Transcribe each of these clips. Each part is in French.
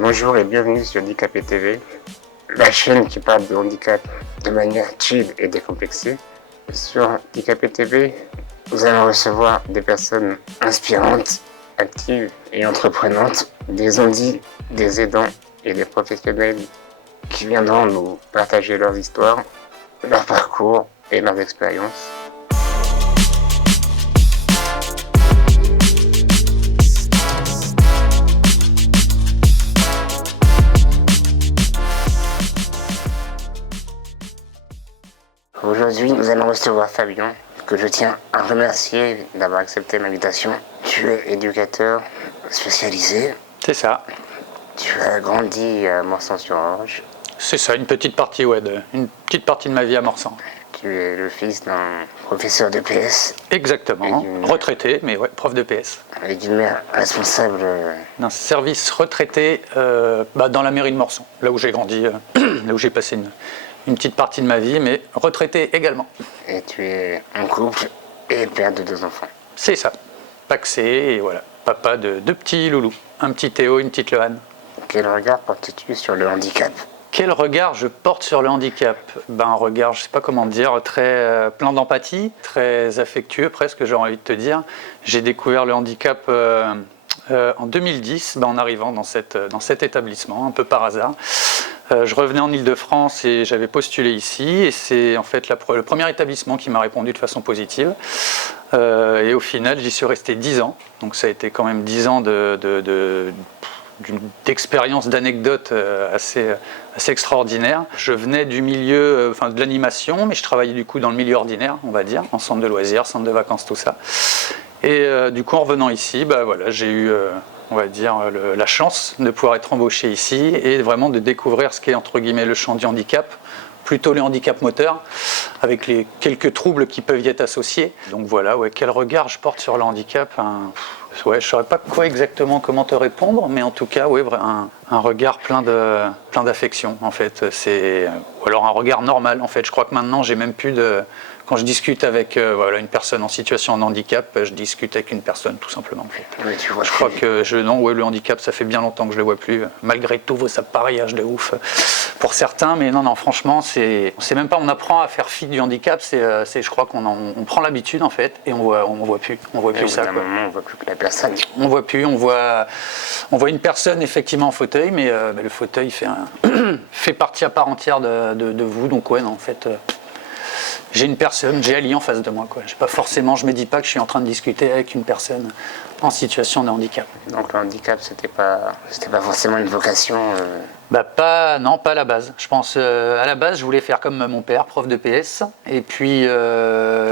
Bonjour et bienvenue sur Handicapé TV, la chaîne qui parle de handicap de manière chill et décomplexée. Sur Handicapé TV, vous allez recevoir des personnes inspirantes, actives et entreprenantes, des ondis, des aidants et des professionnels qui viendront nous partager leurs histoires, leur parcours et leurs expériences. Aujourd'hui, nous allons recevoir Fabien, que je tiens à remercier d'avoir accepté l'invitation. Tu es éducateur spécialisé. C'est ça. Tu as grandi à Morsan-sur-Orge. C'est ça, une petite partie de ma vie à Morsan. Tu es le fils d'un professeur de PS. Exactement, retraité, mais ouais, prof de PS. Et d'une mère responsable d'un service retraité dans la mairie de Morsan, là où j'ai grandi, là où j'ai passé une petite partie de ma vie, mais retraité également. Et tu es en couple et père de 2 enfants. C'est ça, paxé, et voilà, papa de 2 petits loulous, un petit Théo, une petite Loane. Quel regard portes-tu sur le handicap ? Quel regard je porte sur le handicap ? Un regard, je ne sais pas comment dire, très plein d'empathie, très affectueux presque, j'aurais envie de te dire. J'ai découvert le handicap en 2010, en arrivant dans cet établissement, un peu par hasard. Je revenais en Ile-de-France et j'avais postulé ici, et c'est en fait le premier établissement qui m'a répondu de façon positive. Et au final, j'y suis resté 10 ans, donc ça a été quand même 10 ans d'expérience, d'anecdotes assez extraordinaires. Je venais du milieu, de l'animation, mais je travaillais du coup dans le milieu ordinaire, on va dire, en centre de loisirs, centre de vacances, tout ça. Et du coup, en revenant ici, j'ai eu, on va dire, la chance de pouvoir être embauché ici et vraiment de découvrir ce qu'est, entre guillemets, le champ du handicap, plutôt les handicaps moteurs, avec les quelques troubles qui peuvent y être associés. Donc voilà, quel regard je porte sur le handicap, je ne saurais pas exactement comment te répondre, mais en tout cas, un regard plein d'affection, en fait. Ou alors un regard normal, en fait. Je crois que maintenant, j'ai même plus de... Quand je discute avec une personne en situation de handicap, je discute avec une personne, tout simplement. En fait. Oui, tu vois, je crois que le handicap, ça fait bien longtemps que je ne le vois plus, malgré tous vos appareillages de ouf pour certains. Mais non, franchement, c'est même pas on apprend à faire fi du handicap, je crois qu'on prend l'habitude, en fait, et on voit plus ça. Quoi. On voit plus que la personne. On voit plus, on voit une personne effectivement en fauteuil, mais le fauteuil fait partie à part entière de vous. Donc en fait... J'ai une personne, j'ai Ali en face de moi. Je me dis pas que je suis en train de discuter avec une personne en situation de handicap. Donc le handicap, c'était pas forcément une vocation pas à la base. Je pense à la base, je voulais faire comme mon père, prof de PS. Et puis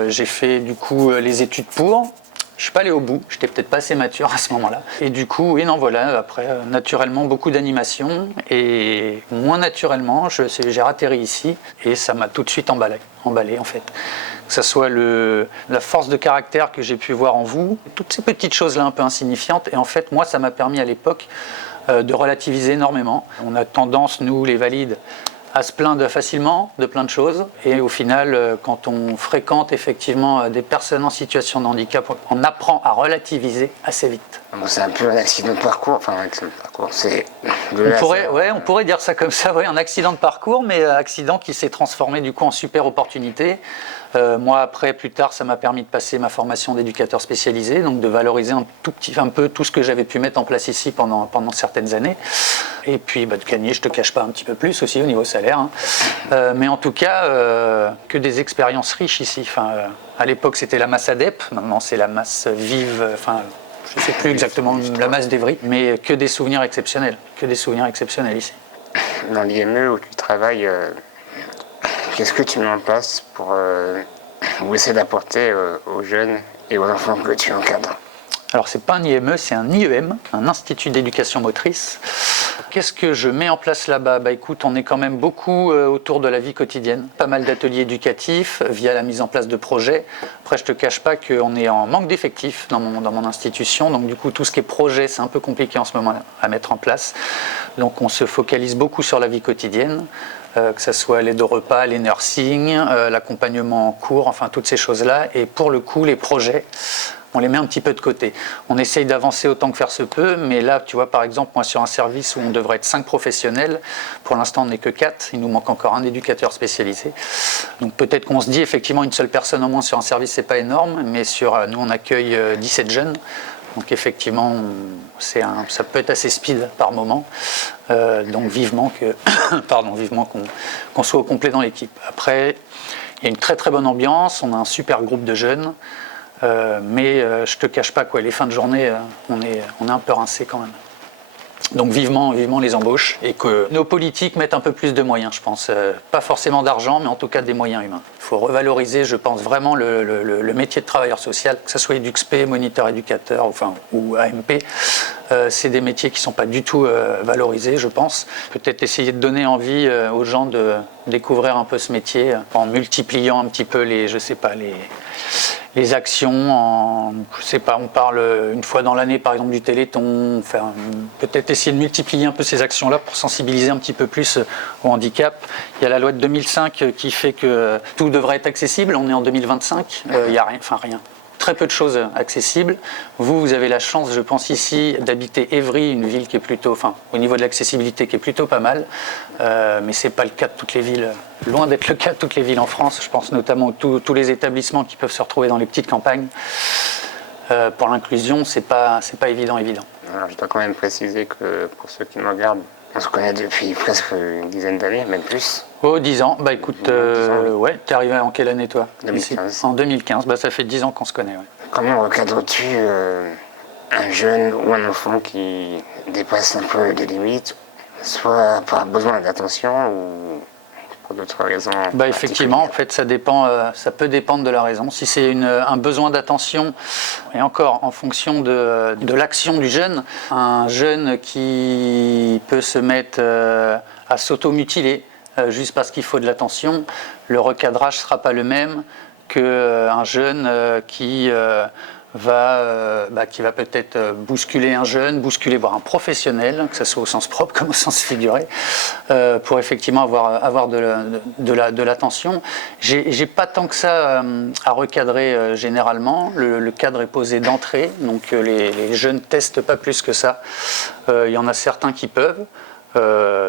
j'ai fait du coup les études pour. Je suis pas allé au bout, j'étais peut-être pas assez mature à ce moment-là. Et du coup, après, naturellement, beaucoup d'animation. Et moins naturellement, j'ai atterri ici et ça m'a tout de suite emballé en fait. Que ce soit la force de caractère que j'ai pu voir en vous, toutes ces petites choses-là un peu insignifiantes. Et en fait, moi, ça m'a permis à l'époque de relativiser énormément. On a tendance, nous, les valides, à se plaindre facilement de plein de choses, et au final, quand on fréquente effectivement des personnes en situation de handicap, on apprend à relativiser assez vite. C'est un peu un accident de parcours, c'est... On pourrait dire ça comme ça, un accident de parcours, mais un accident qui s'est transformé du coup en super opportunité. Moi, après, plus tard, ça m'a permis de passer ma formation d'éducateur spécialisé, donc de valoriser un peu tout ce que j'avais pu mettre en place ici pendant certaines années. Et puis de gagner, je te cache pas, un petit peu plus aussi au niveau salaire. Mais en tout cas, que des expériences riches ici. À l'époque, c'était la masse ADEP, maintenant c'est la masse vive, je ne sais plus exactement la masse d'Evry, mais que des souvenirs exceptionnels ici. Dans l'IME où tu travailles, qu'est-ce que tu mets en place pour essayer d'apporter aux jeunes et aux enfants que tu encadres ? Alors c'est pas un IME, c'est un IEM, un Institut d'éducation motrice. Qu'est-ce que je mets en place là-bas ? Écoute, on est quand même beaucoup autour de la vie quotidienne. Pas mal d'ateliers éducatifs via la mise en place de projets. Après, je te cache pas qu'on est en manque d'effectifs dans mon institution. Donc du coup, tout ce qui est projet, c'est un peu compliqué en ce moment à mettre en place. Donc on se focalise beaucoup sur la vie quotidienne. Que ce soit l'aide au repas, les nursing, l'accompagnement en cours, toutes ces choses-là. Et pour le coup, les projets, on les met un petit peu de côté. On essaye d'avancer autant que faire se peut, mais là, tu vois, par exemple, moi, sur un service où on devrait être 5 professionnels, pour l'instant, on n'est que 4. Il nous manque encore un éducateur spécialisé. Donc peut-être qu'on se dit, effectivement, une seule personne au moins sur un service, c'est pas énorme, mais nous, on accueille 17 jeunes. Donc effectivement, ça peut être assez speed par moment. Donc vivement qu'on soit au complet dans l'équipe. Après, il y a une très très bonne ambiance, on a un super groupe de jeunes, mais je te cache pas, les fins de journée, on est un peu rincé quand même. Donc vivement les embauches et que nos politiques mettent un peu plus de moyens, je pense. Pas forcément d'argent, mais en tout cas des moyens humains. Il faut revaloriser, je pense, vraiment le métier de travailleur social, que ce soit EduxP, moniteur éducateur ou AMP. C'est des métiers qui ne sont pas du tout valorisés, je pense. Peut-être essayer de donner envie aux gens de découvrir un peu ce métier en multipliant un petit peu les actions, on parle une fois dans l'année par exemple du Téléthon, peut-être essayer de multiplier un peu ces actions-là pour sensibiliser un petit peu plus au handicap. Il y a la loi de 2005 qui fait que tout devrait être accessible, on est en 2025, il n'y a rien. Très peu de choses accessibles. Vous avez la chance, je pense ici, d'habiter Évry, une ville qui est plutôt, au niveau de l'accessibilité, qui est plutôt pas mal, mais c'est pas le cas de toutes les villes, loin d'être le cas de toutes les villes en France. Je pense notamment à tous les établissements qui peuvent se retrouver dans les petites campagnes. Pour l'inclusion, c'est pas évident. Alors, je dois quand même préciser que pour ceux qui me regardent, on se connaît depuis presque une dizaine d'années, même plus. Oh, 10 ans. Bah écoute, 10 ans, oui. Ouais, t'es arrivé en quelle année toi? 2015. Ici en 2015, ça fait 10 ans qu'on se connaît. Ouais. Comment recadres-tu un jeune ou un enfant qui dépasse un peu les limites, soit par besoin d'attention ou pour d'autres raisons? Effectivement, en fait, ça peut dépendre de la raison. Si c'est un besoin d'attention, et encore en fonction de l'action du jeune, un jeune qui peut se mettre à s'automutiler juste parce qu'il faut de l'attention, le recadrage ne sera pas le même qu'un jeune qui va peut-être bousculer un jeune, voire un professionnel, que ce soit au sens propre comme au sens figuré, pour effectivement avoir de l'attention. J'ai pas tant que ça à recadrer généralement. Le cadre est posé d'entrée, donc les jeunes testent pas plus que ça. Il y en a certains qui peuvent.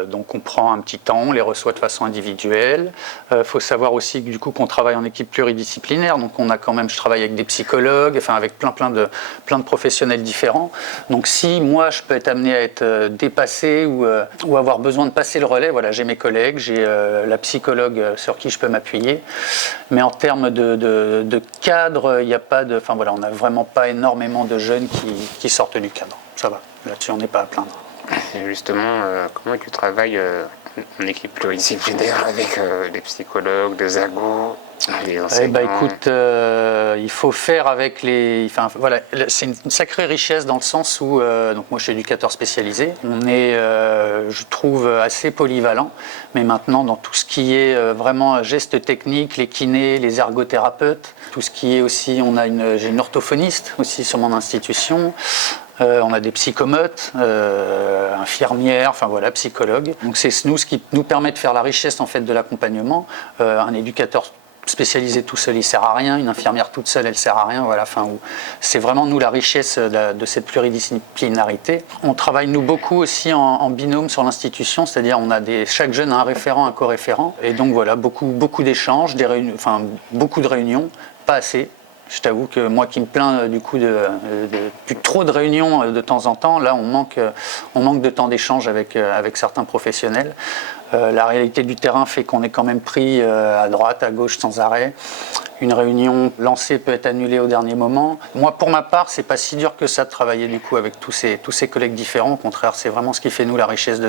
Donc on prend un petit temps, on les reçoit de façon individuelle. Faut savoir aussi que, du coup, qu'on travaille en équipe pluridisciplinaire, donc je travaille avec des psychologues, avec plein de professionnels différents. Donc si moi je peux être amené à être dépassé ou avoir besoin de passer le relais, j'ai mes collègues, j'ai la psychologue sur qui je peux m'appuyer. Mais en termes de cadre, il n'y a pas de, on n'a vraiment pas énormément de jeunes qui sortent du cadre. Ça va, là-dessus on n'est pas à plaindre. Et justement, comment tu travailles en équipe pluridisciplinaire avec des psychologues, des ergos, des enseignants? Écoute, il faut faire avec c'est une sacrée richesse dans le sens où, donc moi je suis éducateur spécialisé, on est, je trouve, assez polyvalent, mais maintenant dans tout ce qui est vraiment gestes techniques, les kinés, les ergothérapeutes, tout ce qui est aussi, j'ai une orthophoniste aussi sur mon institution. On a des psychomotes, infirmières, psychologues. Donc c'est ce qui nous permet de faire la richesse en fait de l'accompagnement. Un éducateur spécialisé tout seul, il sert à rien. Une infirmière toute seule, elle sert à rien. C'est vraiment nous la richesse de cette pluridisciplinarité. On travaille nous beaucoup aussi en binôme sur l'institution, c'est-à-dire chaque jeune a un référent, un co-référent, et donc beaucoup d'échanges, beaucoup de réunions, pas assez. Je t'avoue que moi qui me plains du coup de plus trop de réunions de temps en temps, là on manque de temps d'échange avec certains professionnels. La réalité du terrain fait qu'on est quand même pris à droite, à gauche sans arrêt. Une réunion lancée peut être annulée au dernier moment. Moi, pour ma part, c'est pas si dur que ça de travailler du coup avec tous ces collègues différents. Au contraire, c'est vraiment ce qui fait nous la richesse de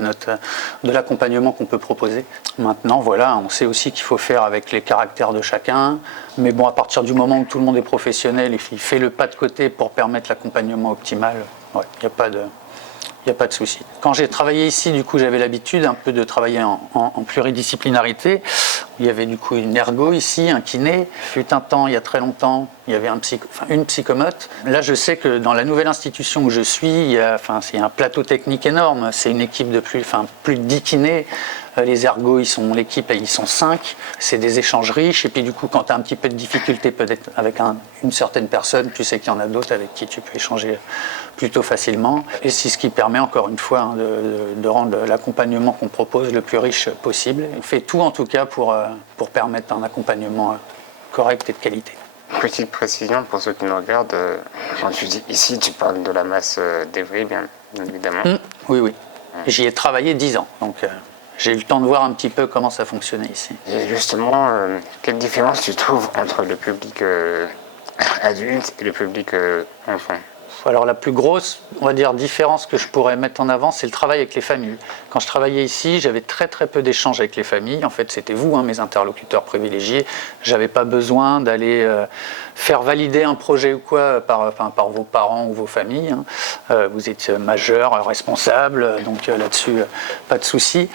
l'accompagnement qu'on peut proposer. Maintenant, on sait aussi qu'il faut faire avec les caractères de chacun. Mais bon, à partir du moment où tout le monde est professionnel et qu'il fait le pas de côté pour permettre l'accompagnement optimal, il n'y a pas de souci. Quand j'ai travaillé ici, du coup, j'avais l'habitude un peu de travailler en pluridisciplinarité. Il y avait du coup une ergo ici, un kiné. Fut un temps, il y a très longtemps, il y avait une psychomote. Là, je sais que dans la nouvelle institution où je suis, il y a un plateau technique énorme. C'est une équipe de plus de 10 kinés. Les ergots, l'équipe, ils sont 5. C'est des échanges riches. Et puis du coup, quand tu as un petit peu de difficulté peut-être avec une certaine personne, tu sais qu'il y en a d'autres avec qui tu peux échanger plutôt facilement. Et c'est ce qui permet encore une fois de rendre l'accompagnement qu'on propose le plus riche possible. On fait tout en tout cas pour permettre un accompagnement correct et de qualité. Petite précision pour ceux qui nous regardent, quand tu dis ici, tu parles de la masse d'Evry, bien évidemment. Oui. J'y ai travaillé 10 ans, donc j'ai eu le temps de voir un petit peu comment ça fonctionnait ici. Et justement, quelle différence tu trouves entre le public adulte et le public enfant? Alors la plus grosse, on va dire, différence que je pourrais mettre en avant, c'est le travail avec les familles. Quand je travaillais ici, j'avais très peu d'échanges avec les familles. En fait, c'était vous, mes interlocuteurs privilégiés. J'avais pas besoin d'aller faire valider un projet ou quoi par vos parents ou vos familles. Vous êtes majeur, responsable, donc là-dessus, pas de souci.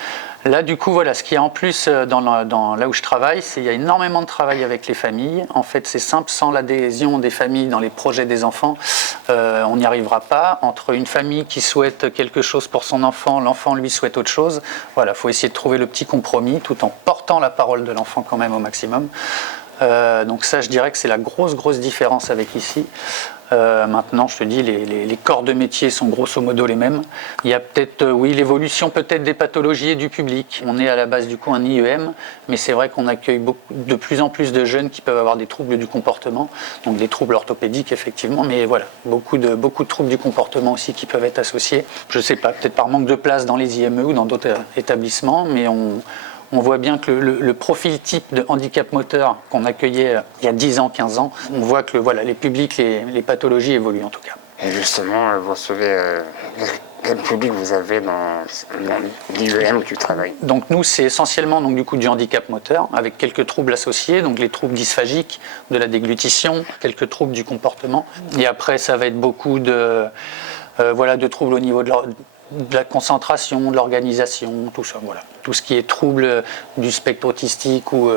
Là, du coup, voilà, ce qu'il y a en plus là où je travaille, c'est qu'il y a énormément de travail avec les familles. En fait, c'est simple, sans l'adhésion des familles dans les projets des enfants, on n'y arrivera pas. Entre une famille qui souhaite quelque chose pour son enfant, l'enfant lui souhaite autre chose. Voilà, il faut essayer de trouver le petit compromis tout en portant la parole de l'enfant quand même au maximum. Donc ça, je dirais que c'est la grosse différence avec ici. Maintenant, je te dis, les corps de métier sont grosso modo les mêmes. Il y a peut-être, l'évolution peut-être des pathologies et du public. On est à la base du coup un IEM, mais c'est vrai qu'on accueille de plus en plus de jeunes qui peuvent avoir des troubles du comportement, donc des troubles orthopédiques effectivement, mais voilà, beaucoup de troubles du comportement aussi qui peuvent être associés. Je ne sais pas, peut-être par manque de place dans les IME ou dans d'autres établissements, mais on voit bien que le profil type de handicap moteur qu'on accueillait il y a 10 ans, 15 ans, on voit que les publics, les pathologies évoluent en tout cas. Et justement, vous recevez quel public vous avez dans l'IEM où tu travailles? Donc nous, c'est essentiellement du handicap moteur, avec quelques troubles associés, donc les troubles dysphagiques, de la déglutition, quelques troubles du comportement. Et après, ça va être beaucoup de troubles au niveau de la concentration, de l'organisation, tout ça, voilà. Tout ce qui est trouble du spectre autistique, où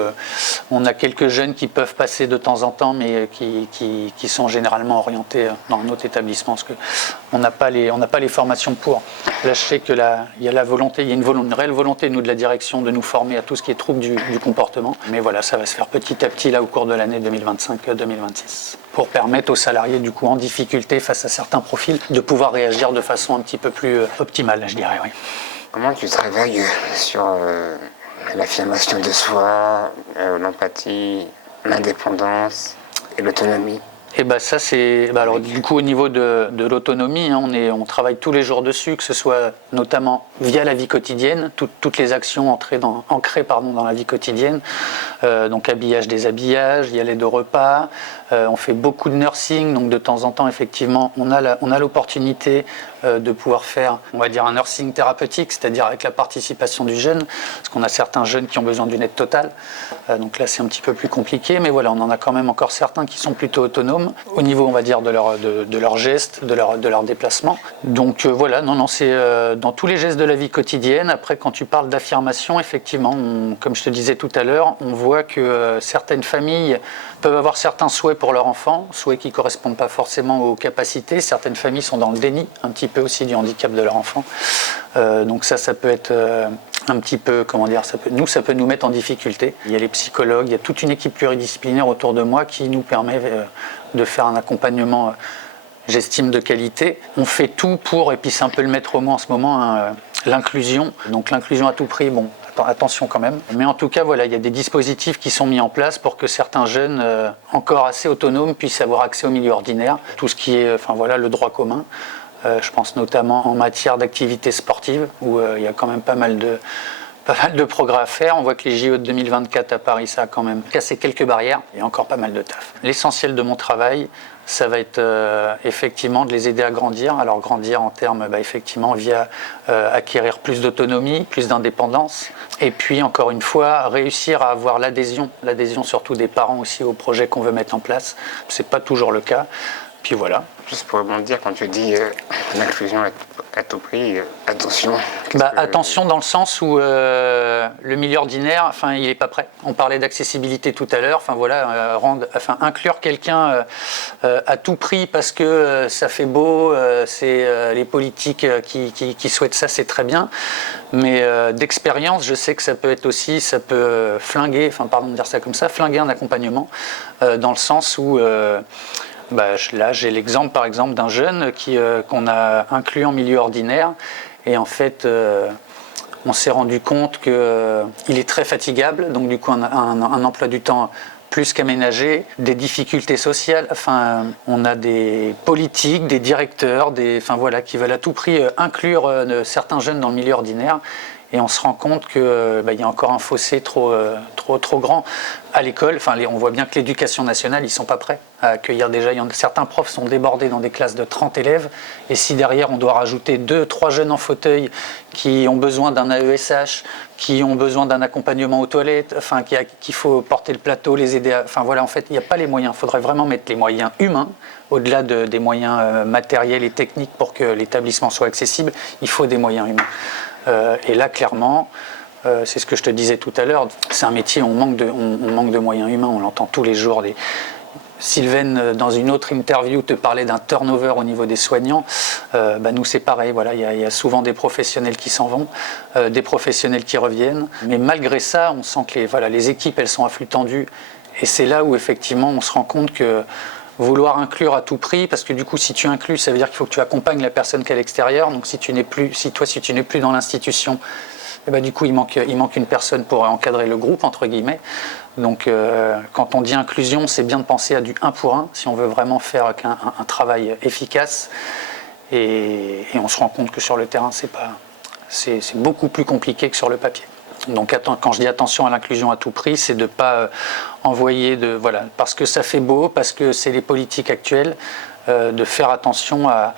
on a quelques jeunes qui peuvent passer de temps en temps, mais qui sont généralement orientés dans un autre établissement, parce qu'on n'a pas les formations pour. Là, je sais qu'il y a la volonté, il y a une réelle volonté, nous, de la direction, de nous former à tout ce qui est trouble du comportement. Mais voilà, ça va se faire petit à petit, là, au cours de l'année 2025-2026, pour permettre aux salariés, du coup, en difficulté face à certains profils, de pouvoir réagir de façon un petit peu plus optimale, je dirais, oui. Comment tu travailles sur l'affirmation de soi, l'empathie, l'indépendance et l'autonomie? Et ça c'est. Alors du coup au niveau de l'autonomie, on travaille tous les jours dessus, que ce soit notamment via la vie quotidienne, toutes les actions ancrées dans la vie quotidienne. Donc habillage, déshabillage, il y a l'aide au repas. On fait beaucoup de nursing, donc de temps en temps effectivement on a l'opportunité de pouvoir faire, on va dire, un nursing thérapeutique, c'est-à-dire avec la participation du jeune, parce qu'on a certains jeunes qui ont besoin d'une aide totale. Donc là c'est un petit peu plus compliqué, mais voilà, on en a quand même encore certains qui sont plutôt autonomes au niveau, on va dire, de leurs gestes, de leur déplacement. Donc voilà, c'est dans tous les gestes de la vie quotidienne. Après, quand tu parles d'affirmation, effectivement, comme je te disais tout à l'heure, on voit que certaines familles peuvent avoir certains souhaits pour leur enfant, souhaits qui ne correspondent pas forcément aux capacités. Certaines familles sont dans le déni un petit peu aussi du handicap de leur enfant. Donc ça peut être un petit peu, ça peut nous mettre en difficulté. Il y a les psychologues, il y a toute une équipe pluridisciplinaire autour de moi qui nous permet de faire un accompagnement, j'estime, de qualité. On fait tout pour, et puis c'est un peu le maître mot en ce moment, l'inclusion. Donc l'inclusion à tout prix, attention quand même. Mais en tout cas, voilà, il y a des dispositifs qui sont mis en place pour que certains jeunes, encore assez autonomes, puissent avoir accès au milieu ordinaire. Tout ce qui est, le droit commun. Je pense notamment en matière d'activité sportive, où il y a quand même pas mal de progrès à faire. On voit que les JO de 2024 à Paris, ça a quand même cassé quelques barrières. Il y a encore pas mal de taf. L'essentiel de mon travail, ça va être effectivement de les aider à grandir. Alors grandir en termes, effectivement, via acquérir plus d'autonomie, plus d'indépendance. Et puis, encore une fois, réussir à avoir l'adhésion surtout des parents aussi au projet qu'on veut mettre en place. C'est pas toujours le cas. puis voilà. Juste pour rebondir, quand tu dis l'inclusion à tout prix, attention. Attention dans le sens où le milieu ordinaire, il n'est pas prêt. On parlait d'accessibilité tout à l'heure. Inclure quelqu'un à tout prix parce que ça fait beau, c'est les politiques qui souhaitent ça, c'est très bien. Mais d'expérience, je sais que ça peut flinguer, pardon de dire ça comme ça, flinguer un accompagnement dans le sens où là, j'ai l'exemple, par exemple, d'un jeune qu'on a inclus en milieu ordinaire. Et en fait, on s'est rendu compte qu'il est très fatigable. Donc, du coup, un emploi du temps plus qu'aménagé, des difficultés sociales. On a des politiques, des directeurs, qui veulent à tout prix inclure certains jeunes dans le milieu ordinaire. Et on se rend compte qu'il y a encore un fossé trop grand à l'école. On voit bien que l'éducation nationale, ils ne sont pas prêts à accueillir déjà. Certains profs sont débordés dans des classes de 30 élèves. Et si derrière, on doit rajouter 2-3 jeunes en fauteuil qui ont besoin d'un AESH, qui ont besoin d'un accompagnement aux toilettes, qu'il faut porter le plateau, les aider en fait, il n'y a pas les moyens. Il faudrait vraiment mettre les moyens humains au-delà des moyens matériels et techniques pour que l'établissement soit accessible. Il faut des moyens humains. Et là, clairement, c'est ce que je te disais tout à l'heure, c'est un métier où on manque de moyens humains, on l'entend tous les jours. Sylvaine, dans une autre interview, te parlait d'un turnover au niveau des soignants. Nous, c'est pareil, il y a souvent des professionnels qui s'en vont, des professionnels qui reviennent. Mais malgré ça, on sent que les équipes, elles sont à flux tendu. Et c'est là où, effectivement, on se rend compte que vouloir inclure à tout prix, parce que du coup, si tu inclus, ça veut dire qu'il faut que tu accompagnes la personne qui est à l'extérieur. Donc, si tu n'es plus dans l'institution, du coup, il manque une personne pour encadrer le groupe, entre guillemets. Donc, quand on dit inclusion, c'est bien de penser à du 1 pour 1, si on veut vraiment faire un travail efficace. Et on se rend compte que sur le terrain, c'est beaucoup plus compliqué que sur le papier. Donc quand je dis attention à l'inclusion à tout prix, c'est de ne pas envoyer parce que ça fait beau, parce que c'est les politiques actuelles, de faire attention à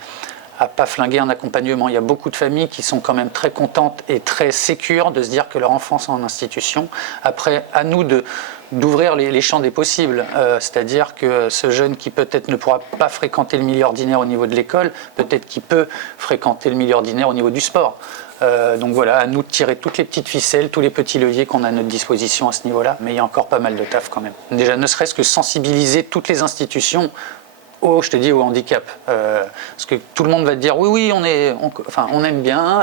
pas flinguer un accompagnement. Il y a beaucoup de familles qui sont quand même très contentes et très sécures de se dire que leur enfant est en institution. Après, à nous d'ouvrir les champs des possibles. C'est-à-dire que ce jeune qui peut-être ne pourra pas fréquenter le milieu ordinaire au niveau de l'école, peut-être qu'il peut fréquenter le milieu ordinaire au niveau du sport. Donc voilà, à nous de tirer toutes les petites ficelles, tous les petits leviers qu'on a à notre disposition à ce niveau-là. Mais il y a encore pas mal de taf quand même. Déjà, ne serait-ce que sensibiliser toutes les institutions au handicap. Parce que tout le monde va te dire oui, on aime bien,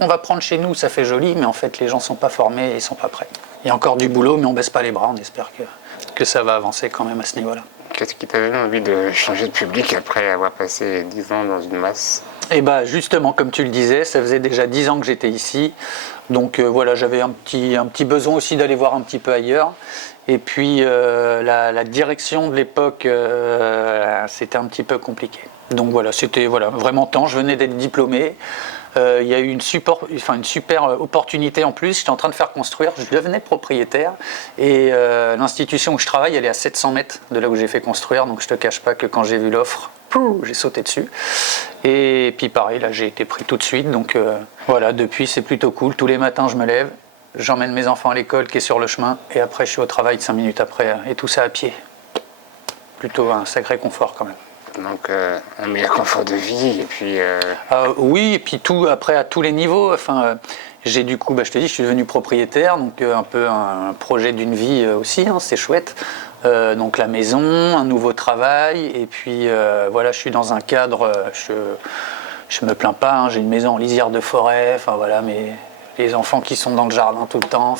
on va prendre chez nous, ça fait joli, mais en fait les gens ne sont pas formés et ne sont pas prêts. Il y a encore du boulot, mais on ne baisse pas les bras, on espère que ça va avancer quand même à ce niveau-là. Qu'est-ce qui t'a donné envie de changer de public après avoir passé 10 ans dans une masse ? Justement, comme tu le disais, ça faisait déjà 10 ans que j'étais ici. Donc j'avais un petit besoin aussi d'aller voir un petit peu ailleurs. Et puis la direction de l'époque, c'était un petit peu compliqué. Donc c'était vraiment temps, je venais d'être diplômé. Il y a eu une super opportunité en plus, j'étais en train de faire construire, je devenais propriétaire et l'institution où je travaille, elle est à 700 mètres de là où j'ai fait construire, donc je te cache pas que quand j'ai vu l'offre, j'ai sauté dessus. Et puis pareil, là j'ai été pris tout de suite, donc depuis c'est plutôt cool, tous les matins je me lève, j'emmène mes enfants à l'école qui est sur le chemin et après je suis au travail 5 minutes après et tout ça à pied. Plutôt un sacré confort quand même. Donc un meilleur confort de vie et puis... Oui, et puis tout après à tous les niveaux. J'ai du coup, je te dis, je suis devenu propriétaire, donc un peu un projet d'une vie aussi, c'est chouette. Donc la maison, un nouveau travail, et puis je suis dans un cadre, je me plains pas, j'ai une maison en lisière de forêt, mais les enfants qui sont dans le jardin tout le temps,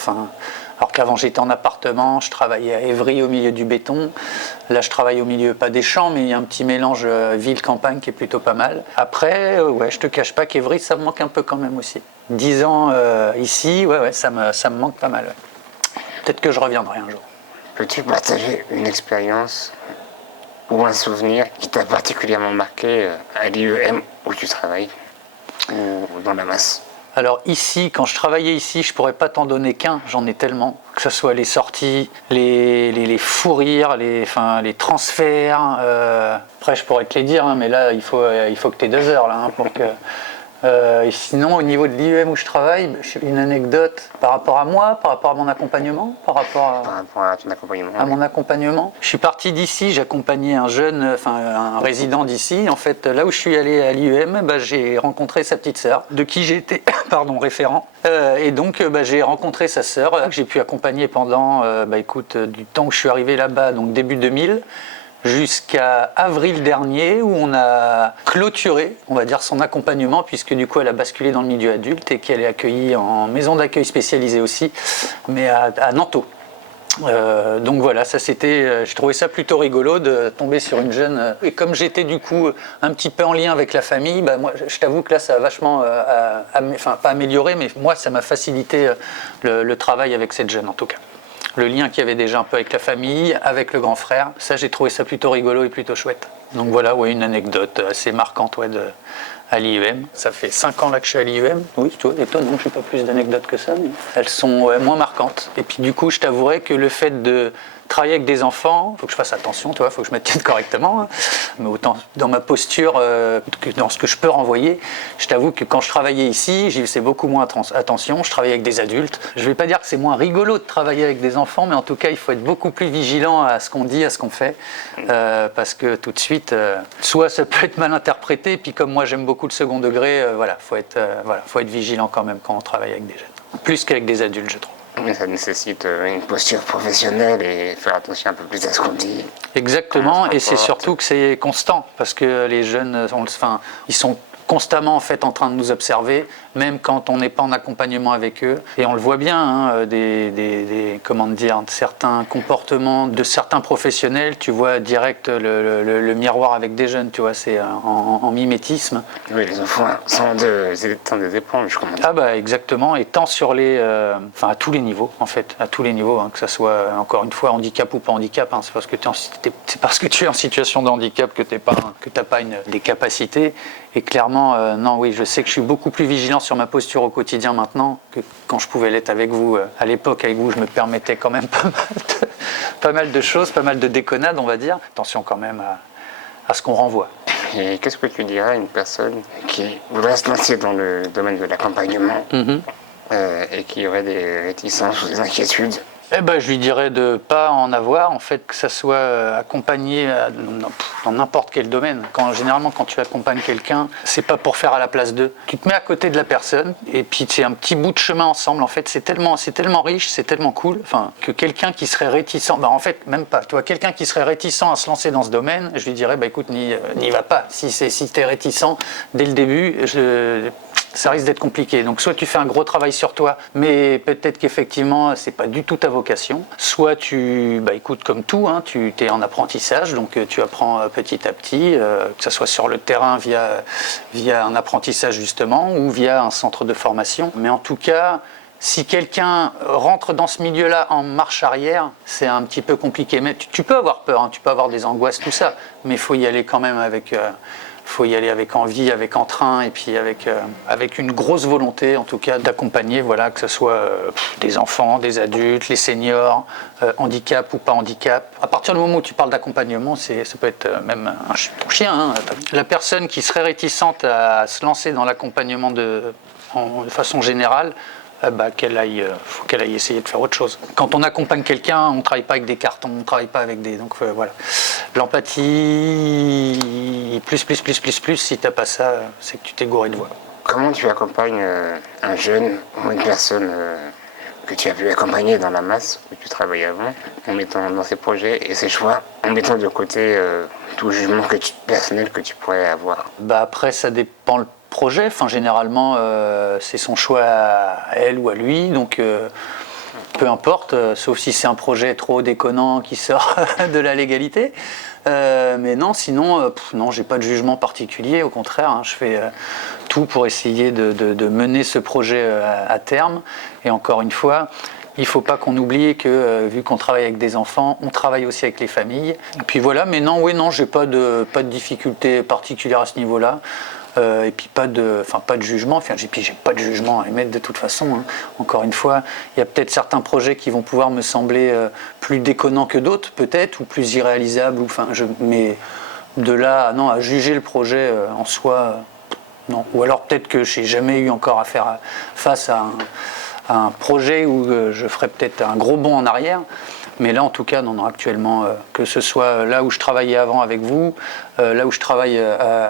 alors qu'avant j'étais en appartement, je travaillais à Évry au milieu du béton. Là je travaille au milieu, pas des champs, mais il y a un petit mélange ville-campagne qui est plutôt pas mal. Après, je te cache pas qu'Évry ça me manque un peu quand même aussi. 10 ans ici, ça me manque pas mal. Ouais. Peut-être que je reviendrai un jour. Peux-tu partager une expérience ou un souvenir qui t'a particulièrement marqué à l'IEM où tu travailles ou dans la masse ? Alors ici, quand je travaillais ici, je pourrais pas t'en donner qu'un, j'en ai tellement. Que ce soit les sorties, les fous rires, les transferts. Après, je pourrais te les dire, mais là, il faut que tu aies 2 heures là, pour que... Et sinon, au niveau de l'IEM où je travaille, j'ai une anecdote par rapport à moi, par rapport à mon accompagnement, Par rapport à ton accompagnement. à mon accompagnement. Je suis parti d'ici, j'accompagnais un jeune, enfin un résident d'ici. En fait, là où je suis allé à l'IEM, j'ai rencontré sa petite sœur, de qui j'ai été référent. Et donc, j'ai rencontré sa sœur, que j'ai pu accompagner pendant, du temps où je suis arrivé là-bas, donc début 2000. Jusqu'à avril dernier où on a clôturé, on va dire, son accompagnement puisque du coup elle a basculé dans le milieu adulte et qu'elle est accueillie en maison d'accueil spécialisée aussi, mais à Nanteau. Donc voilà, ça c'était, je trouvais ça plutôt rigolo de tomber sur une jeune. Et comme j'étais du coup un petit peu en lien avec la famille, moi je t'avoue que là ça a vachement, pas amélioré, mais moi ça m'a facilité le travail avec cette jeune en tout cas. Le lien qu'il y avait déjà un peu avec la famille, avec le grand frère, ça j'ai trouvé ça plutôt rigolo et plutôt chouette. Donc voilà, une anecdote assez marquante à l'IEM. Ça fait 5 ans là que je suis à l'IEM. Oui, tu vois, étonnant que je n'ai pas plus d'anecdotes que ça, mais elles sont moins marquantes. Et puis du coup, je t'avouerai que le fait de travailler avec des enfants, il faut que je fasse attention, il faut que je me tienne correctement, hein. Mais autant dans ma posture que dans ce que je peux renvoyer, je t'avoue que quand je travaillais ici, j'y faisais beaucoup moins attention, je travaillais avec des adultes. Je ne vais pas dire que c'est moins rigolo de travailler avec des enfants, mais en tout cas, il faut être beaucoup plus vigilant à ce qu'on dit, à ce qu'on fait, parce que tout de suite, soit ça peut être mal interprété, puis comme moi j'aime beaucoup le second degré, faut être vigilant quand même quand on travaille avec des jeunes, plus qu'avec des adultes, je trouve. Mais ça nécessite une posture professionnelle et faire attention un peu plus à ce qu'on dit. Exactement, et c'est surtout que c'est constant, parce que les jeunes, ils sont constamment en fait en train de nous observer, même quand on n'est pas en accompagnement avec eux. Et on le voit bien, hein, certains comportements de certains professionnels, tu vois direct le miroir avec des jeunes, tu vois, c'est en mimétisme. Oui, les enfants sont des éponges, comme on dit. Ah exactement, et tant sur à tous les niveaux en fait, à tous les niveaux, hein, que ça soit encore une fois handicap ou pas handicap, hein, c'est parce que tu es en situation de handicap que t'as pas des capacités. Et clairement, je sais que je suis beaucoup plus vigilant sur ma posture au quotidien maintenant que quand je pouvais l'être avec vous. À l'époque, avec vous, je me permettais quand même pas mal de choses, pas mal de déconnades, on va dire. Attention quand même à ce qu'on renvoie. Et qu'est-ce que tu dirais à une personne qui voudrait se lancer dans le domaine de l'accompagnement et qui aurait des réticences ou des inquiétudes? Je lui dirais de ne pas en avoir, en fait, que ça soit accompagné dans n'importe quel domaine. Généralement, quand tu accompagnes quelqu'un, c'est pas pour faire à la place d'eux. Tu te mets à côté de la personne et puis c'est un petit bout de chemin ensemble. En fait, c'est tellement riche, c'est tellement cool. Que quelqu'un qui serait réticent, en fait, même pas. Tu vois, quelqu'un qui serait réticent à se lancer dans ce domaine, je lui dirais, écoute, n'y va pas. Si tu es réticent dès le début, ça risque d'être compliqué. Donc soit tu fais un gros travail sur toi, mais peut-être qu'effectivement c'est pas du tout ta vocation. Soit tu, écoute, comme tout, hein, tu es en apprentissage, donc tu apprends petit à petit, que ce soit sur le terrain via un apprentissage justement ou via un centre de formation. Mais en tout cas, si quelqu'un rentre dans ce milieu-là en marche arrière, c'est un petit peu compliqué. Mais tu peux avoir peur, hein, tu peux avoir des angoisses, tout ça, mais il faut y aller quand même avec envie, avec entrain et puis avec une grosse volonté en tout cas d'accompagner, que ce soit des enfants, des adultes, les seniors, handicap ou pas handicap. À partir du moment où tu parles d'accompagnement, ça peut être même ton chien. Hein. La personne qui serait réticente à se lancer dans l'accompagnement de façon générale, faut qu'elle aille essayer de faire autre chose. Quand on accompagne quelqu'un, on ne travaille pas avec des cartons, on ne travaille pas avec des... Donc voilà. L'empathie, plus, si tu n'as pas ça, c'est que tu t'es gouré de voix. Comment tu accompagnes un jeune ou une personne que tu as pu accompagner dans la masse où tu travaillais avant, en mettant dans ses projets et ses choix, en mettant de côté tout jugement personnel que tu pourrais avoir? Après, ça dépend le projet. Généralement, c'est son choix à elle ou à lui, donc peu importe, sauf si c'est un projet trop déconnant qui sort de la légalité. Mais non, sinon, j'ai pas de jugement particulier, au contraire, hein, je fais tout pour essayer de mener ce projet à terme. Et encore une fois, il ne faut pas qu'on oublie que, vu qu'on travaille avec des enfants, on travaille aussi avec les familles. Et puis voilà, mais j'ai pas de difficulté particulière à ce niveau-là. Et puis pas de jugement, j'ai pas de jugement à émettre de toute façon, hein. Encore une fois, il y a peut-être certains projets qui vont pouvoir me sembler plus déconnants que d'autres peut-être, ou plus irréalisables, mais de là à juger le projet en soi, Non. Ou alors peut-être que j'ai jamais eu encore à faire face à un projet où je ferais peut-être un gros bond en arrière. Mais là, en tout cas, non, actuellement, que ce soit là où je travaillais avant avec vous, là où je travaille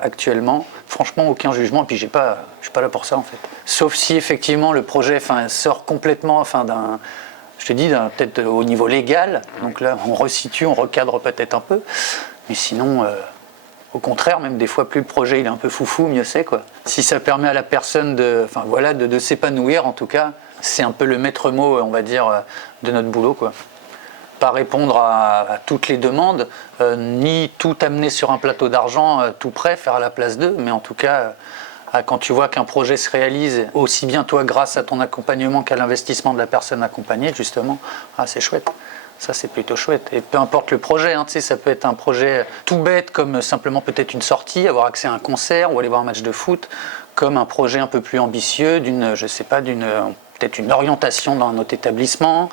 actuellement, franchement, aucun jugement. Et puis, je suis pas là pour ça, en fait. Sauf si, effectivement, le projet sort complètement je te dis, peut-être au niveau légal. Donc là, on resitue, on recadre peut-être un peu. Mais sinon, au contraire, même des fois, plus le projet il est un peu foufou, mieux c'est, quoi. Si ça permet à la personne de s'épanouir, en tout cas, c'est un peu le maître mot, on va dire, de notre boulot, quoi. Pas répondre à toutes les demandes, ni tout amener sur un plateau d'argent tout prêt, faire à la place d'eux, mais en tout cas, quand tu vois qu'un projet se réalise, aussi bien toi grâce à ton accompagnement qu'à l'investissement de la personne accompagnée, justement, c'est chouette. Ça, c'est plutôt chouette. Et peu importe le projet, tu sais, ça peut être un projet tout bête, comme simplement peut-être une sortie, avoir accès à un concert ou aller voir un match de foot, comme un projet un peu plus ambitieux, peut-être une orientation dans notre établissement,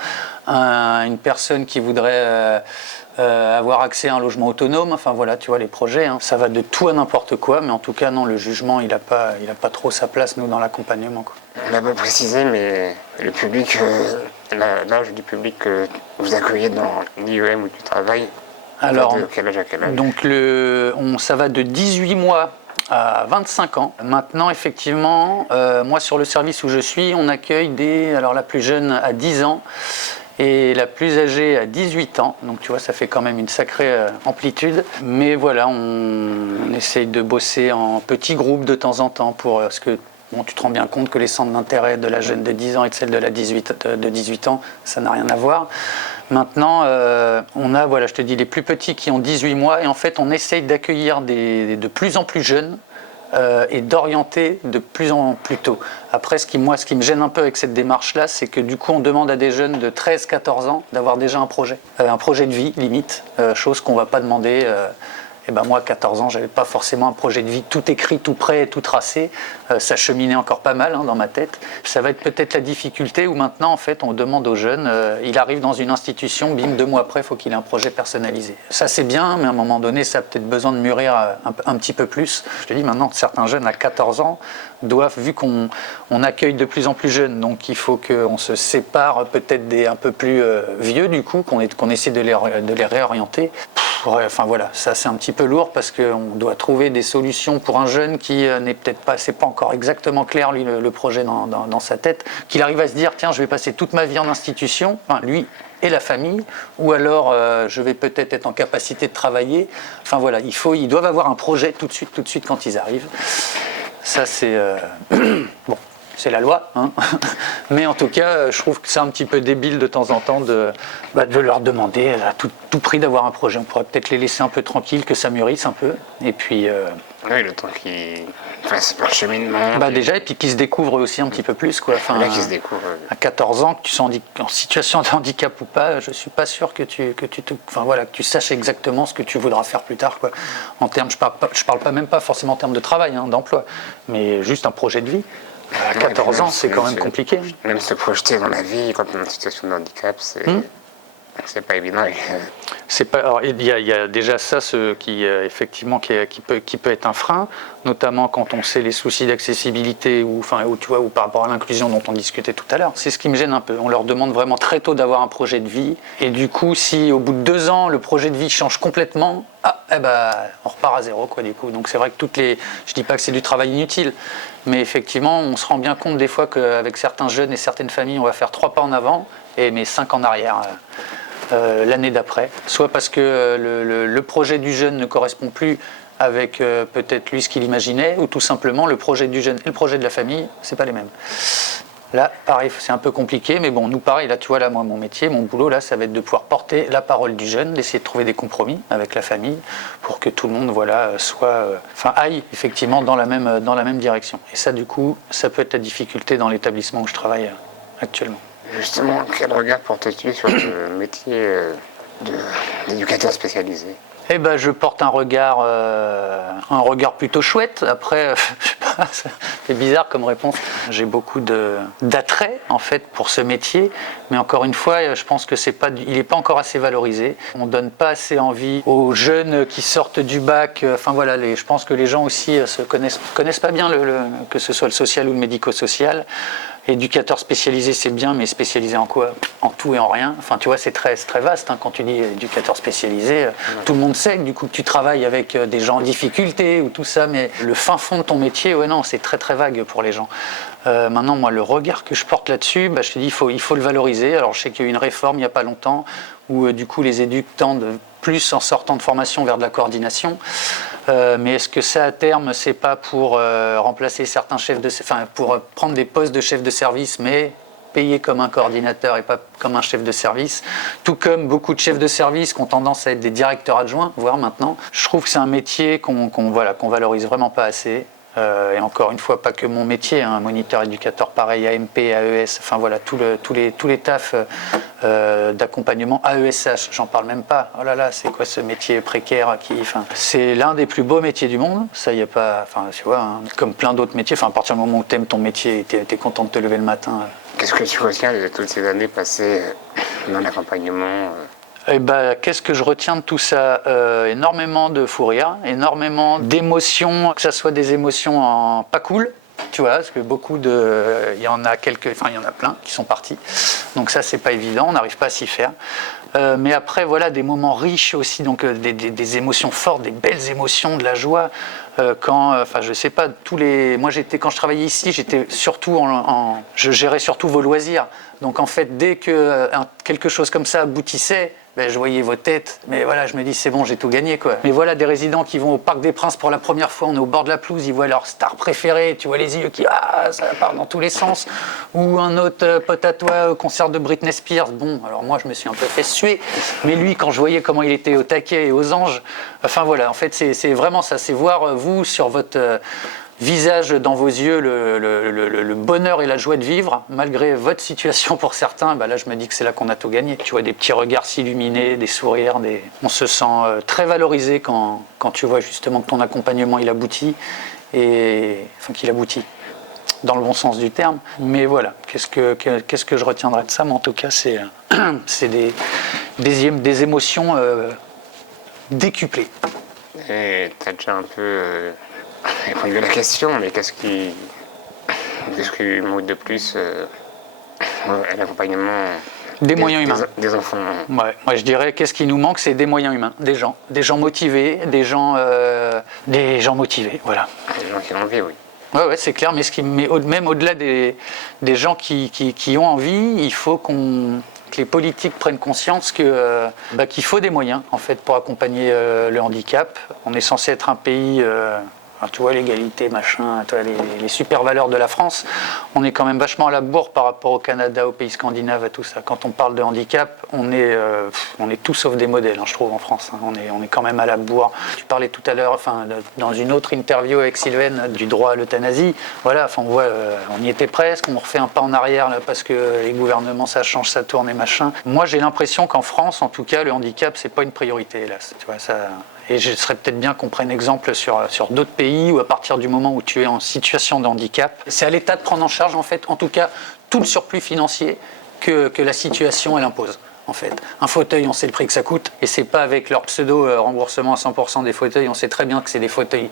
une personne qui voudrait avoir accès à un logement autonome, enfin voilà, tu vois, les projets, ça va de tout à n'importe quoi, mais en tout cas, non, le jugement, il a pas trop sa place, nous, dans l'accompagnement, quoi. On n'a pas précisé, mais le public, l'âge du public que vous accueillez dans l'IEM où tu travailles, alors, de quel âge à quel âge? Donc ça va de 18 mois à 25 ans. Maintenant, effectivement, moi sur le service où je suis, on accueille alors la plus jeune à 10 ans et la plus âgée à 18 ans. Donc tu vois, ça fait quand même une sacrée amplitude. Mais voilà, on essaye de bosser en petits groupes de temps en temps parce que bon, tu te rends bien compte que les centres d'intérêt de la jeune de 10 ans et de celle de 18 ans, ça n'a rien à voir. Maintenant, on a, voilà, je te dis, les plus petits qui ont 18 mois et en fait, on essaye d'accueillir de plus en plus jeunes et d'orienter de plus en plus tôt. Après, ce qui me gêne un peu avec cette démarche-là, c'est que du coup, on demande à des jeunes de 13-14 ans d'avoir déjà un projet de vie, limite, chose qu'on ne va pas demander. Et ben moi, à 14 ans, j'avais pas forcément un projet de vie tout écrit, tout prêt, tout tracé. Ça cheminait encore pas mal dans ma tête. Ça va être peut-être la difficulté où maintenant, en fait, on demande aux jeunes, il arrive dans une institution, bim, 2 mois après, il faut qu'il ait un projet personnalisé. Ça, c'est bien, mais à un moment donné, ça a peut-être besoin de mûrir un petit peu plus. Je te dis, maintenant, certains jeunes à 14 ans doivent, vu qu'on accueille de plus en plus jeunes, donc il faut qu'on se sépare peut-être des un peu plus vieux, du coup, qu'on essaie de les réorienter. Ouais, enfin voilà, ça c'est un petit peu lourd parce qu'on doit trouver des solutions pour un jeune qui n'est peut-être pas, c'est pas encore exactement clair lui le projet dans sa tête, qu'il arrive à se dire tiens je vais passer toute ma vie en institution, enfin lui et la famille, ou alors je vais peut-être être en capacité de travailler. Enfin voilà, ils doivent avoir un projet tout de suite quand ils arrivent. Ça c'est bon. C'est la loi, mais en tout cas, je trouve que c'est un petit peu débile de temps en temps de leur demander à tout prix d'avoir un projet. On pourrait peut-être les laisser un peu tranquilles, que ça mûrisse un peu, et puis... Oui, le temps qu'ils fassent leur cheminement. Déjà, et puis qu'ils se découvrent aussi un petit peu plus, quoi. Enfin, là, qu'ils se découvrent. À 14 ans, que tu sois en situation de handicap ou pas, je suis pas sûr que tu saches exactement ce que tu voudras faire plus tard, quoi. En termes, je parle pas même pas forcément en termes de travail, d'emploi, mais juste un projet de vie. À 14 ans, c'est quand même compliqué. Même se projeter dans la vie quand on est en situation de handicap, c'est pas évident. Alors, il y a déjà ça effectivement qui peut être un frein, notamment quand on sait les soucis d'accessibilité ou par rapport à l'inclusion dont on discutait tout à l'heure. C'est ce qui me gêne un peu. On leur demande vraiment très tôt d'avoir un projet de vie et du coup, si au bout de 2 ans le projet de vie change complètement, on repart à zéro, quoi, du coup. Donc c'est vrai que je dis pas que c'est du travail inutile, mais effectivement, on se rend bien compte des fois qu'avec certains jeunes et certaines familles, on va faire 3 pas en avant mais 5 en arrière. L'année d'après, soit parce que le projet du jeune ne correspond plus avec peut-être lui ce qu'il imaginait, ou tout simplement le projet du jeune et le projet de la famille, c'est pas les mêmes. Là, pareil, c'est un peu compliqué, mais bon, nous pareil, là tu vois, là moi mon métier, mon boulot là, ça va être de pouvoir porter la parole du jeune, d'essayer de trouver des compromis avec la famille pour que tout le monde aille effectivement dans la même direction. Et ça du coup, ça peut être la difficulté dans l'établissement où je travaille actuellement. Justement, quel regard portes-tu sur ce métier d'éducateur spécialisé? Eh ben, je porte un regard plutôt chouette. Après, je sais pas, c'est bizarre comme réponse. J'ai beaucoup d'attrait en fait pour ce métier, mais encore une fois, je pense que il n'est pas encore assez valorisé. On donne pas assez envie aux jeunes qui sortent du bac. Enfin voilà, je pense que les gens aussi connaissent pas bien que ce soit le social ou le médico-social. Éducateur spécialisé, c'est bien, mais spécialisé en quoi? En tout et en rien. Enfin, tu vois, c'est très vaste. Hein, quand tu dis éducateur spécialisé, tout le monde sait que du coup, tu travailles avec des gens en difficulté ou tout ça, mais le fin fond de ton métier, ouais, non, c'est très vague pour les gens. Maintenant, moi, le regard que je porte là-dessus, je te dis, il faut le valoriser. Alors, je sais qu'il y a eu une réforme il n'y a pas longtemps où, du coup, les éducs tendent plus en sortant de formation vers de la coordination. Mais est-ce que ça, à terme, c'est pas pour remplacer certains pour prendre des postes de chef de service, mais payé comme un coordinateur et pas comme un chef de service, tout comme beaucoup de chefs de service qui ont tendance à être des directeurs adjoints, voire maintenant. Je trouve que c'est un métier qu'on valorise vraiment pas assez. Et encore une fois, pas que mon métier, hein, moniteur éducateur pareil, AMP, AES, enfin voilà, tous les tafs d'accompagnement, AESH, j'en parle même pas. Oh là là, c'est quoi ce métier précaire c'est l'un des plus beaux métiers du monde, ça y a pas, tu vois, hein, comme plein d'autres métiers, à partir du moment où tu aimes ton métier et t'es content de te lever le matin. Qu'est-ce que tu retiens de toutes ces années passées dans l'accompagnement Qu'est-ce que je retiens de tout ça? Énormément de fou rire, énormément d'émotions, que ce soit des émotions pas cool, tu vois, parce que il y en a plein qui sont partis. Donc ça, c'est pas évident, on n'arrive pas à s'y faire. Mais après, voilà, des moments riches aussi, donc des émotions fortes, des belles émotions, de la joie. Je sais pas, moi quand je travaillais ici, j'étais surtout je gérais surtout vos loisirs. Donc en fait, dès que quelque chose comme ça aboutissait, je voyais vos têtes, mais voilà, je me dis c'est bon, j'ai tout gagné quoi. Mais voilà, des résidents qui vont au Parc des Princes pour la première fois, on est au bord de la pelouse, ils voient leur star préférée, tu vois les yeux qui ça part dans tous les sens. Ou un autre pote à toi au concert de Britney Spears. Bon, alors moi je me suis un peu fait suer, mais lui quand je voyais comment il était au taquet et aux anges, enfin voilà, en fait c'est vraiment ça, c'est voir vous sur votre visage, dans vos yeux, le bonheur et la joie de vivre, malgré votre situation pour certains. Là, je me dis que c'est là qu'on a tout gagné. Tu vois des petits regards s'illuminer, des sourires, on se sent très valorisé quand tu vois justement que ton accompagnement il aboutit, qu'il aboutit dans le bon sens du terme. Mais voilà, qu'est-ce que je retiendrai de ça? Mais en tout cas, c'est des émotions décuplées. Et tu as déjà un peu répondu à la question, mais qu'est-ce qui manque de plus à l'accompagnement des moyens humains. Des enfants? Ouais, moi je dirais qu'est-ce qui nous manque, c'est des moyens humains, des gens motivés, des gens motivés, voilà. Des gens qui ont envie, oui. Ouais, c'est clair, mais même au-delà des gens qui ont envie, il faut que les politiques prennent conscience qu'il faut des moyens en fait pour accompagner le handicap. On est censé être un pays tu vois, l'égalité, machin, tu vois, les super valeurs de la France, on est quand même vachement à la bourre par rapport au Canada, aux pays scandinaves, à tout ça. Quand on parle de handicap, on est tout sauf des modèles, je trouve, en France. On est quand même à la bourre. Tu parlais tout à l'heure, dans une autre interview avec Sylvaine, du droit à l'euthanasie. Voilà, on voit, on y était presque, on refait un pas en arrière là, parce que les gouvernements, ça change, ça tourne et machin. Moi, j'ai l'impression qu'en France, en tout cas, le handicap, c'est pas une priorité, hélas. Tu vois, ça... Et je serais peut-être bien qu'on prenne exemple sur d'autres pays où à partir du moment où tu es en situation de handicap, c'est à l'État de prendre en charge en fait, en tout cas, tout le surplus financier que la situation elle impose. En fait, un fauteuil, on sait le prix que ça coûte, et c'est pas avec leur pseudo remboursement à 100% des fauteuils. On sait très bien que c'est des fauteuils.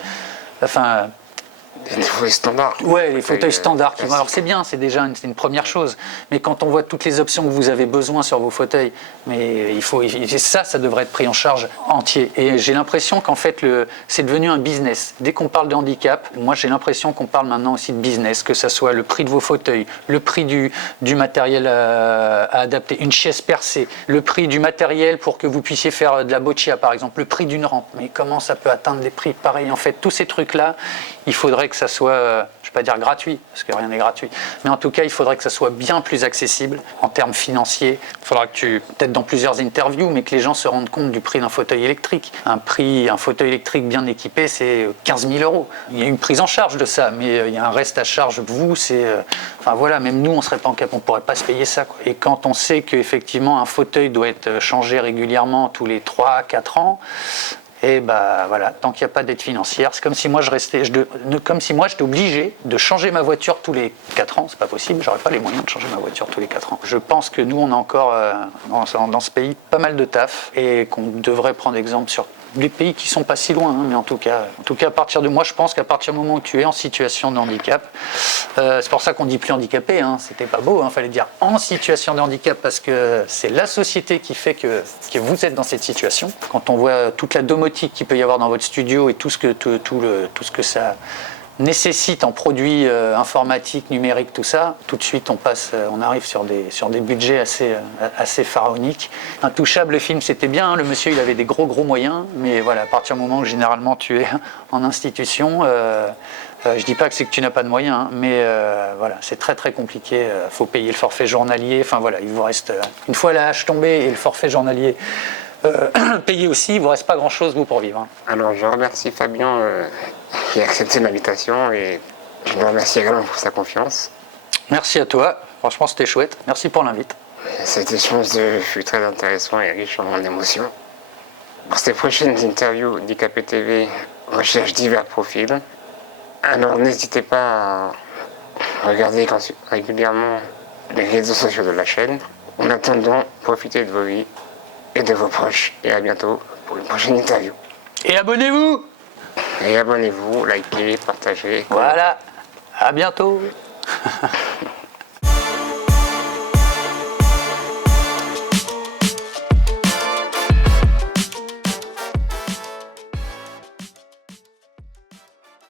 Des fauteuils standards. Ouais, les fauteuils standards. Alors c'est bien, c'est déjà une première chose. Mais quand on voit toutes les options que vous avez besoin sur vos fauteuils, mais ça devrait être pris en charge entier. Et j'ai l'impression qu'en fait, c'est devenu un business. Dès qu'on parle de handicap, moi j'ai l'impression qu'on parle maintenant aussi de business, que ça soit le prix de vos fauteuils, le prix du matériel à adapter, une chaise percée, le prix du matériel pour que vous puissiez faire de la boccia par exemple, le prix d'une rampe. Mais comment ça peut atteindre des prix pareils? En fait, tous ces trucs-là, il faudrait que que ça soit, je ne vais pas dire gratuit, parce que rien n'est gratuit, mais en tout cas, il faudrait que ça soit bien plus accessible en termes financiers. Il faudra que peut-être dans plusieurs interviews, mais que les gens se rendent compte du prix d'un fauteuil électrique. Un fauteuil électrique bien équipé, c'est 15 000 €. Il y a une prise en charge de ça, mais il y a un reste à charge de vous, enfin voilà, même nous, on ne pourrait pas se payer ça, quoi. Et quand on sait qu'effectivement, un fauteuil doit être changé régulièrement tous les 3-4 ans, et voilà, tant qu'il n'y a pas d'aide financière, c'est comme si moi j'étais obligé de changer ma voiture tous les 4 ans. C'est pas possible, j'aurais pas les moyens de changer ma voiture tous les 4 ans. Je pense que nous, on a encore dans ce pays pas mal de taf et qu'on devrait prendre exemple sur des pays qui sont pas si loin, hein, mais en tout cas, je pense qu'à partir du moment où tu es en situation de handicap, c'est pour ça qu'on dit plus handicapé, hein, c'était pas beau, hein, fallait dire en situation de handicap parce que c'est la société qui fait que vous êtes dans cette situation. Quand on voit toute la domotique qu'il peut y avoir dans votre studio et tout ce que ça nécessite en produits informatiques, numériques, tout ça, tout de suite on arrive sur des budgets assez pharaoniques. Intouchable, le film c'était bien, hein, le monsieur il avait des gros moyens, mais voilà, à partir du moment où généralement tu es en institution, je dis pas que c'est que tu n'as pas de moyens, hein, mais voilà, c'est très compliqué, faut payer le forfait journalier, enfin voilà, il vous reste, une fois la hache tombée et le forfait journalier payé aussi, il ne vous reste pas grand-chose vous pour vivre. Hein. Alors je remercie Fabien qui a accepté l'invitation et je le remercie également pour sa confiance. Merci à toi, franchement c'était chouette, merci pour l'invite. Cet échange fut très intéressant et riche en émotions. Pour ces prochaines interviews d'IKP TV, recherche divers profils. Alors n'hésitez pas à regarder régulièrement les réseaux sociaux de la chaîne. En attendant, profitez de vos vies et de vos proches. Et à bientôt pour une prochaine interview. Et abonnez-vous! Et abonnez-vous, likez, partagez. Voilà, à bientôt!